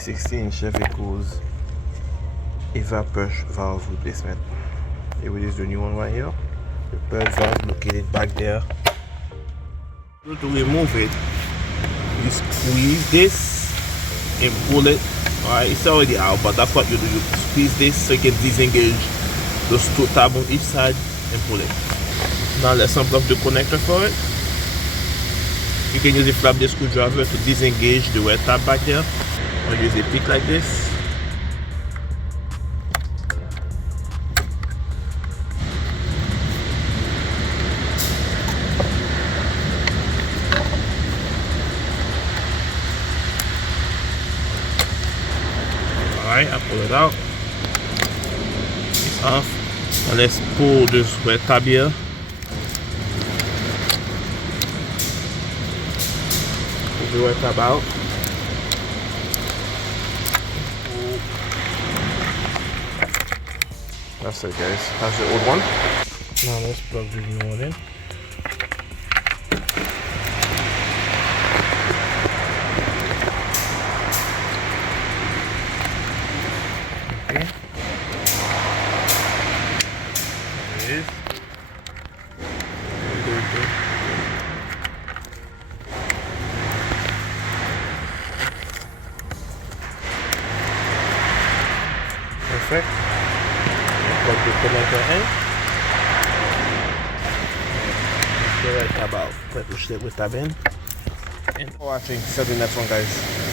2016 Chevy Cruze evap purge valve replacement. Here it is, the new one right here. The purge valve located back there. So to remove it, you squeeze this and pull it. Alright, it's already out, but that's what you do. You squeeze this so you can disengage those two tabs on each side and pull it. Now let's unplug the connector for it. You can use a flap disc screwdriver to disengage the red tab back there, or use a pick like this. Alright, I pull it out. It's off. Now let's pull this red tab here. Pull the red tab out. That's it, guys. That's the old one. Now let's plug the new one in. Okay. There it is. Perfect. Plug the connector in. Get that tab out. Push it with tab in. And for watching, see you in the next one, guys.